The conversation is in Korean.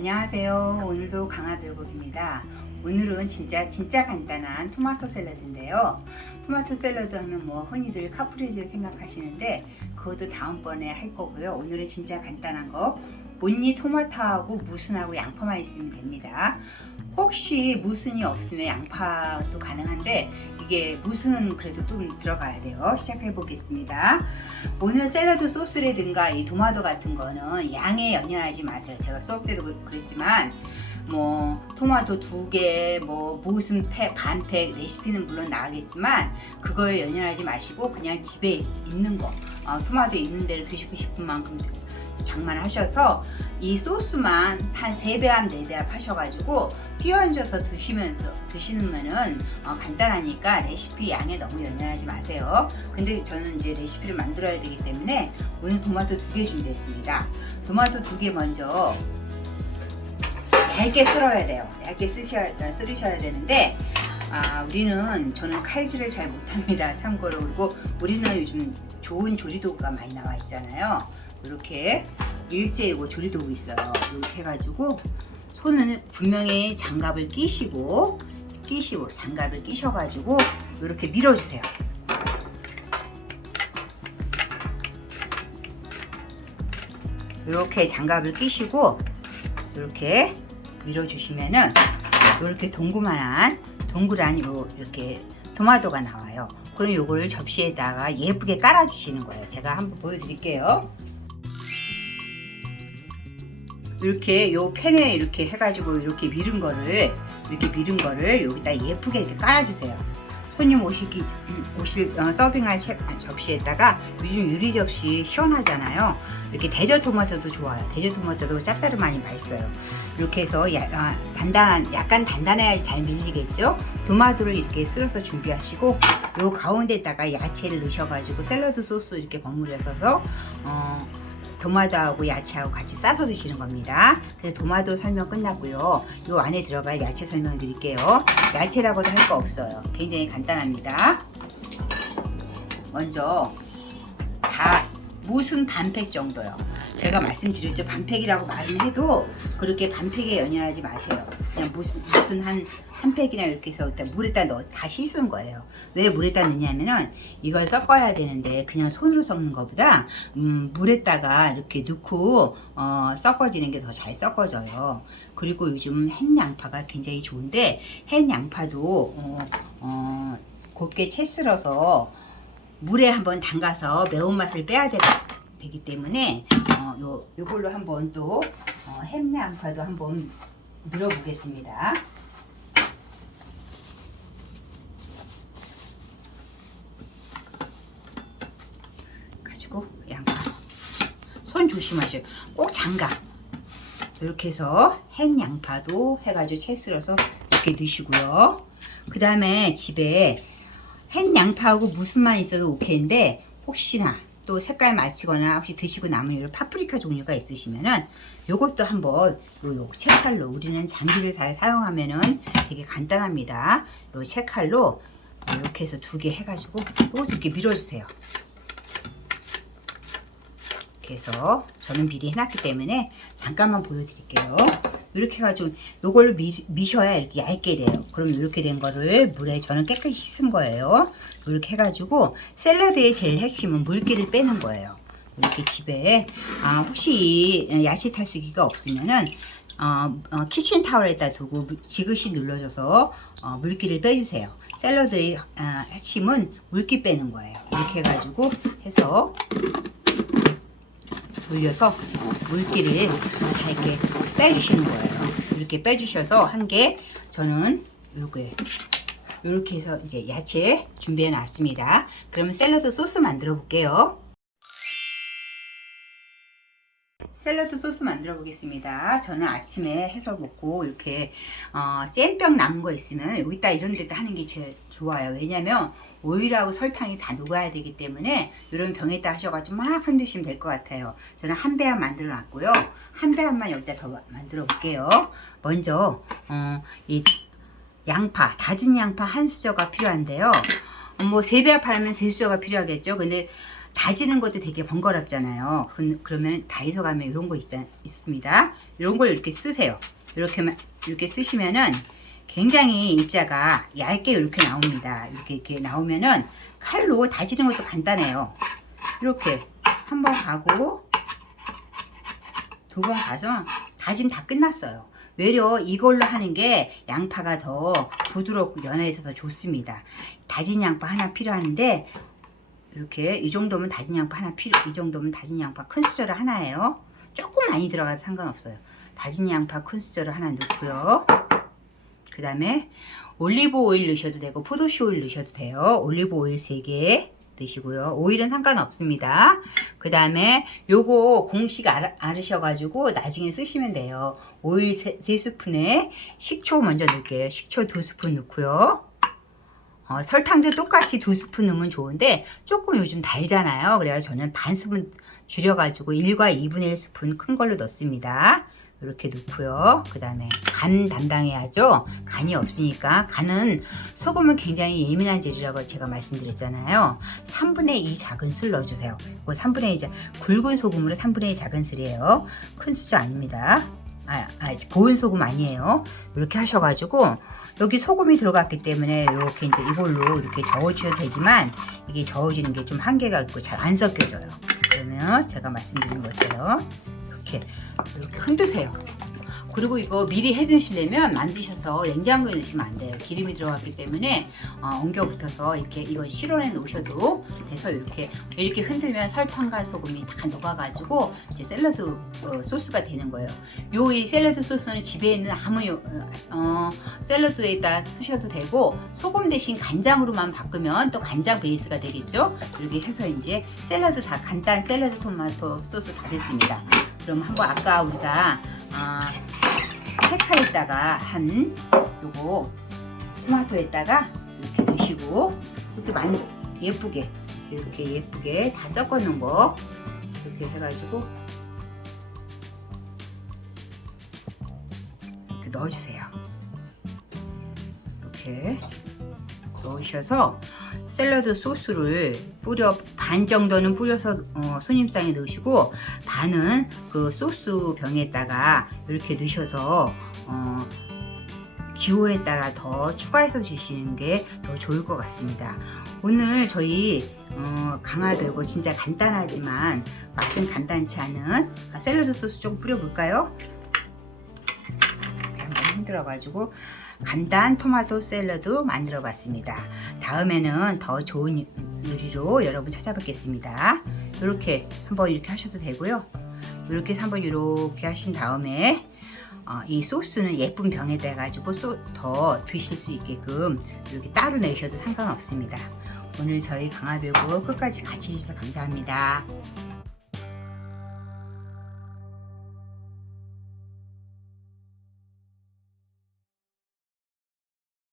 안녕하세요. 오늘도 강화배우국입니다. 오늘은 진짜 간단한 토마토 샐러드인데요. 토마토 샐러드 하면 뭐 흔히들 카프레제 생각하시는데 그것도 다음번에 할 거고요. 오늘은 진짜 간단한 거 온리 토마토하고 무순하고 양파만 있으면 됩니다. 혹시 무순이 없으면 양파도 가능한데 이게 무순은 그래도 좀 들어가야 돼요. 시작해 보겠습니다. 오늘 샐러드 소스라든가 이 토마토 같은 거는 양에 연연하지 마세요. 제가 수업 때도 그랬지만 뭐 토마토 2개, 뭐 무슨 반팩 레시피는 물론 나가겠지만 그거에 연연하지 마시고 그냥 집에 있는 거 토마토 있는 대로 드시고 싶은 만큼 장만하셔서 이 소스만 한 3배합 4배합 하셔가지고 끼얹어서 드시면은 간단하니까 레시피 양에 너무 연연하지 마세요. 근데 저는 이제 레시피를 만들어야 되기 때문에 오늘 토마토 2개 준비했습니다. 토마토 2개 먼저 얇게 썰어야 돼요. 얇게 썰으셔야 되는데 저는 칼질을 잘 못합니다. 참고로. 그리고 우리는 요즘 좋은 조리도구가 많이 나와 있잖아요. 이렇게 일제이고 조리도구 있어요. 이렇게 해가지고 손은 분명히 장갑을 끼시고 장갑을 끼셔가지고 이렇게 밀어주세요. 이렇게 장갑을 끼시고 이렇게 밀어주시면은 이렇게 동그란 이렇게 토마토가 나와요. 그럼 요거를 접시에다가 예쁘게 깔아주시는 거예요. 제가 한번 보여드릴게요. 이렇게 요 팬에 이렇게 해가지고 이렇게 밀은 거를 여기다 예쁘게 이렇게 깔아주세요. 손님 오실 서빙할 접시에다가 요즘 유리 접시 시원하잖아요. 이렇게 대저 토마토도 좋아요. 대저 토마토도 짭짤하니 맛있어요. 이렇게 해서 약간 단단해야지 잘 밀리겠죠. 토마토를 이렇게 쓸어서 준비하시고 요 가운데다가 야채를 넣으셔가지고 샐러드 소스 이렇게 버무려서 토마토하고 야채하고 같이 싸서 드시는 겁니다. 그래서 토마토 설명 끝났고요. 요 안에 들어갈 야채 설명 드릴게요. 야채라고도 할 거 없어요. 굉장히 간단합니다. 먼저 무슨 반팩 정도요. 제가 말씀드렸죠. 반팩이라고 말은 해도 그렇게 반팩에 연연하지 마세요. 그냥 무슨 한 팩이나 이렇게 해서 물에다 다 씻은 거예요. 왜 물에다 넣냐면은 이걸 섞어야 되는데 그냥 손으로 섞는 것보다 물에다가 이렇게 넣고 섞어지는 게 더 잘 섞어져요. 그리고 요즘 햇양파가 굉장히 좋은데 햇양파도 곱게 채 썰어서 물에 한번 담가서 매운맛을 빼야 되기 때문에 요걸로 한번 또 햇양파도 한번 밀어보겠습니다. 가지고 양파 손 조심하세요. 꼭 장갑 이렇게 해서 햇양파도 해가지고 채 썰어서 이렇게 넣으시고요. 그 다음에 집에 햇양파하고 무순만 있어도 오케이인데 혹시나 또 색깔 맞히거나 혹시 드시고 남은 이런 파프리카 종류가 있으시면은 요것도 한번 요 채칼로 우리는 장기를 잘 사용하면은 되게 간단합니다. 요 채칼로 이렇게 해서 2개 해가지고 요것도 이렇게 밀어주세요. 이렇게 해서 저는 미리 해놨기 때문에 잠깐만 보여드릴게요. 이렇게 해가지고 요걸로 미셔야 이렇게 얇게 돼요. 그럼 이렇게 된 거를 물에 저는 깨끗이 씻은 거예요. 이렇게 해가지고 샐러드의 제일 핵심은 물기를 빼는 거예요. 이렇게 집에 혹시 야채 탈수기가 없으면은 키친타월에다 두고 지그시 눌러줘서 물기를 빼주세요. 샐러드의 핵심은 물기 빼는 거예요. 이렇게 해가지고 해서 돌려서 물기를 다 이렇게 빼주시는 거예요. 이렇게 빼주셔서 한 개 저는 이렇게 해서 이제 야채 준비해 놨습니다. 그러면 샐러드 소스 만들어 볼게요. 샐러드 소스 만들어 보겠습니다. 저는 아침에 해서 먹고 이렇게 잼병 남은 거 있으면 여기다 이런 데다 하는 게 제일 좋아요. 왜냐면 오일하고 설탕이 다 녹아야 되기 때문에 이런 병에다 하셔가지고 막 흔드시면 될 것 같아요. 저는 한 배합 만들어 놨고요. 한 배합만 여기다 더 만들어 볼게요. 먼저 이 양파, 다진 양파 한 수저가 필요한데요. 뭐 3배합 하면 3수저가 필요하겠죠. 근데 다지는 것도 되게 번거롭잖아요. 그러면 다이소 가면 이런 거 있습니다. 이런 걸 이렇게 쓰세요. 이렇게 쓰시면은 굉장히 입자가 얇게 이렇게 나옵니다. 이렇게 나오면은 칼로 다지는 것도 간단해요. 이렇게 한 번 가고 두 번 가서 다짐 다 끝났어요. 외려 이걸로 하는 게 양파가 더 부드럽고 연해서 더 좋습니다. 다진 양파 하나 필요한데 이렇게 이 정도면 다진 양파 하나 이 정도면 다진 양파 큰 숫자로 하나예요. 조금 많이 들어가도 상관없어요. 다진 양파 큰 숫자로 하나 넣고요. 그 다음에 올리브 오일 넣으셔도 되고 포도씨 오일 넣으셔도 돼요. 올리브 오일 3개 넣으시고요. 오일은 상관없습니다. 그 다음에 요거 공식 알으셔가지고 나중에 쓰시면 돼요. 오일 3스푼에 식초 먼저 넣을게요. 식초 2스푼 넣고요. 설탕도 똑같이 2스푼 넣으면 좋은데 조금 요즘 달잖아요. 그래서 저는 반 스푼 줄여가지고 1과 2분의 1스푼 큰 걸로 넣습니다. 이렇게 넣고요. 그 다음에 간 담당해야죠. 간이 없으니까. 간은 소금은 굉장히 예민한 재료라고 제가 말씀드렸잖아요. 3분의 2 작은 술 넣어주세요. 이거 3분의 2 굵은 소금으로 3분의 2 작은 술이에요. 큰 숫자 아닙니다. 고운 소금 아니에요. 이렇게 하셔가지고 여기 소금이 들어갔기 때문에 이렇게 이제 이걸로 이렇게 저어주셔도 되지만 이게 저어지는 게 좀 한계가 있고 잘 안 섞여져요. 그러면 제가 말씀드린 것처럼 이렇게 흔드세요. 그리고 이거 미리 해두시려면 만드셔서 냉장고에 넣으시면 안 돼요. 기름이 들어갔기 때문에 엉겨 붙어서 이렇게 이거 실온에 놓으셔도 돼서 이렇게 흔들면 설탕과 소금이 다 녹아가지고 이제 샐러드 소스가 되는 거예요. 이 샐러드 소스는 집에 있는 아무 샐러드에다 쓰셔도 되고 소금 대신 간장으로만 바꾸면 또 간장 베이스가 되겠죠. 이렇게 해서 이제 간단 샐러드 토마토 소스 다 됐습니다. 그럼 한번 아까 우리가 채칼에다가 한 요거 토마토에다가 이렇게 넣으시고 이렇게 예쁘게 다 섞어 놓은 거 이렇게 해가지고 이렇게 넣어주세요. 이렇게 넣으셔서 샐러드 소스를 반 정도는 뿌려서 손님상에 넣으시고 반은 그 소스 병에다가 이렇게 넣으셔서 기호에 따라 더 추가해서 드시는 게 더 좋을 것 같습니다. 오늘 저희 강화되고 진짜 간단하지만 맛은 간단치 않은 샐러드 소스 좀 뿌려볼까요? 한번 흔들어가지고 간단 토마토 샐러드 만들어 봤습니다. 다음에는 더 좋은 요리로 여러분 찾아뵙겠습니다. 이렇게 한번 이렇게 하셔도 되고요. 이렇게 한번 이렇게 하신 다음에 이 소스는 예쁜 병에다 해가지고 더 드실 수 있게끔 이렇게 따로 내셔도 상관없습니다. 오늘 저희 강화배구 끝까지 같이 해주셔서 감사합니다.